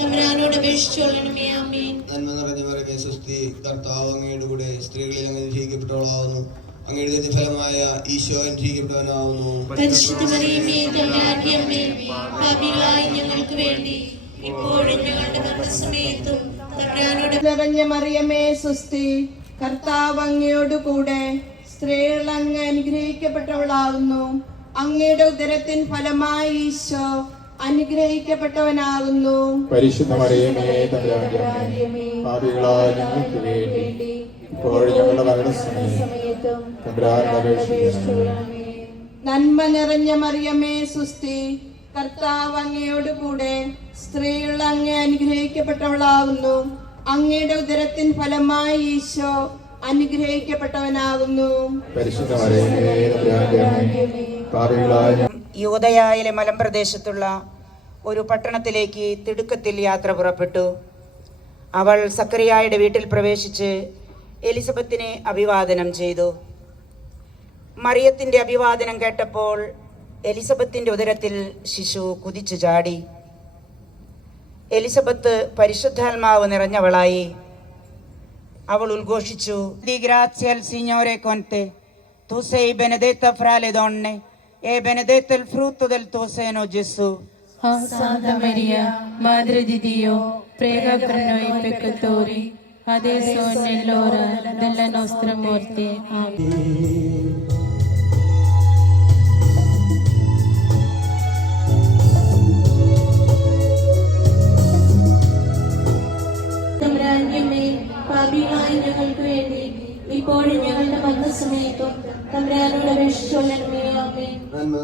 തമ്പുരാനോട് അപേക്ഷിച്ചുകൊള്ളണമേ. ആമേൻ. നന്മ നിറഞ്ഞ മറിയമേ സ്വസ്തി, കർത്താവ് അങ്ങയുടെ കൂടെ സ്ത്രീകളിൽ അങ്ങ് അനുഗ്രഹിക്കപ്പെട്ടവളാവുന്നു. അങ്ങയുടെ ഫലമായ ഈശോ അനുഗ്രഹിക്കപ്പെട്ടവനാവുന്നു. പരിശുദ്ധ മറിയമേ തമ്പുരാന്റെ അമ്മേ, പാപികളായ ഞങ്ങൾക്ക് വേണ്ടി ഇപ്പോഴും ഞങ്ങളുടെ മരണസമയത്തും തമ്പുരാനോട്. നിറഞ്ഞ മറിയമേ സ്വസ്തി, കർത്താവ് അങ്ങയോട് കൂടെ സ്ത്രീകൾ അങ്ങ് അനുഗ്രഹിക്കപ്പെട്ടവളാവുന്നു. അങ്ങയുടെ ഉദരത്തിൻ ഫലമായി ഈശോ അനുഗ്രഹിക്കപ്പെട്ടവനാകുന്നു. പരിശുദ്ധ മറിയമേ തമ്പുരാന്റെ അമ്മേ, പാപികളായ ഞങ്ങൾക്ക് വേണ്ടി ഇപ്പോഴും ഞങ്ങളുടെ മരണസമയത്തും തമ്പുരാനോട് അപേക്ഷിക്കണമേ. നന്മ നിറഞ്ഞ മറിയമേ സുസ്തി, കർത്താവ് അങ്ങയോട് കൂടെ സ്ത്രീകൾ അങ്ങ് അനുഗ്രഹിക്കപ്പെട്ടവളാകുന്നു. അങ്ങയുടെ ഉദരത്തിൻ ഫലമായി ഈശോ അനുഗ്രഹിക്കപ്പെട്ടവനാകുന്നു. പരിശുദ്ധ മറിയമേ തമ്പുരാന്റെ അമ്മേ, പാപികളായ യൂദയായിലെ മലമ്പ്രദേശത്തുള്ള ഒരു പട്ടണത്തിലേക്ക് തിടുക്കത്തിൽ യാത്ര പുറപ്പെട്ടു. അവൾ സക്കറിയായുടെ വീട്ടിൽ പ്രവേശിച്ച് എലിസബത്തിനെ അഭിവാദനം ചെയ്തു. മറിയത്തിൻ്റെ അഭിവാദനം കേട്ടപ്പോൾ എലിസബത്തിൻ്റെ ഉദരത്തിൽ ശിശു കുതിച്ചു ചാടി. എലിസബത്ത് പരിശുദ്ധാത്മാവ് നിറഞ്ഞവളായി. അവൾ ഉദ്ഘോഷിച്ചു, "Di grazia al Signore con te, tu sei benedetta fra le donne e benedetto il frutto del tuo seno, Gesù." Santa Maria, Madre di Dio, prega per noi peccatori, adesso e nell'ora della nostra morte. Amen. പാപികളായ ഞങ്ങൾക്ക് വേണ്ടി ഇപ്പോഴും ഞങ്ങളുടെ മരണസമയത്തും തമ്പുരാനോട് അപേക്ഷിച്ചുകൊള്ളണമേ. ആമേൻ. നന്മ